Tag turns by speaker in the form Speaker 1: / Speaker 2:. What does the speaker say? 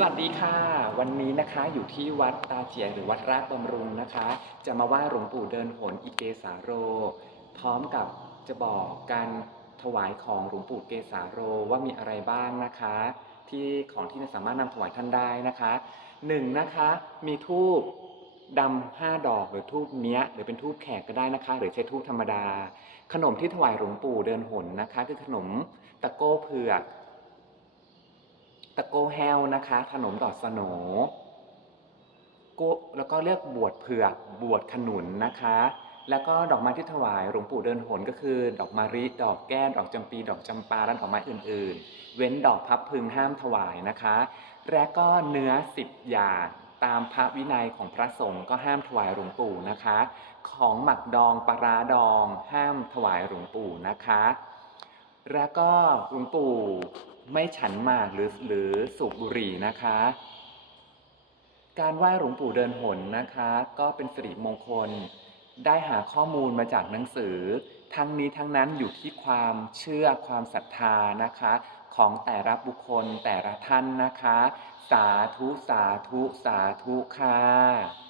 Speaker 1: สวัสดีค่ะ วันนี้นะคะอยู่ที่วัดตาเจียหรือวัดราชบำรุงนะคะ จะมาไหว้หลวงปู่เดินหนอิเกสาโร พร้อมกับจะบอกการถวายของหลวงปู่เกสาโรว่ามีอะไรบ้างนะคะ ที่ของที่สามารถนำถวายท่านได้นะคะหนึ่งนะคะมีทูบดำห้าดอกหรือทูบเนี้ยหรือเป็นทูบแขกก็ได้นะคะ หรือใช้ทูบธรรมดา ขนมที่ถวายหลวงปู่เดินหนนะคะ คือขนมตะโก้เผือก ตะโกแห้วนะคะ ขนมดอกสโนโกแล้วก็เรียกบวชเผือกบวชขนุนนะคะ แล้วก็ดอกไม้ที่ถวายหลวงปู่เดินหนก็คือ ดอกมะริดอกแก้วดอกจำปี ดอกจำปาและดอกไม้อื่น ๆ เว้นดอกพับพึงห้ามถวายนะคะ และก็เนื้อสิบอย่างตามพระวินัยของพระสงฆ์ก็ห้ามถวายหลวงปู่นะคะ ของหมักดองปลาร้าดองห้ามถวายหลวงปู่นะคะ แล้วก็หลวงปู่ไม่ฉันหมากหรือหรือสูบบุหรี่นะคะ การไหว้หลวงปู่เดินหนนะคะ ก็เป็นสิริมงคล ได้หาข้อมูลมาจากหนังสือ ทั้งนี้ทั้งนั้นอยู่ที่ความเชื่อความศรัทธานะคะ ของแต่ละบุคคลแต่ละท่านนะคะ สาธุสาธุสาธุค่ะ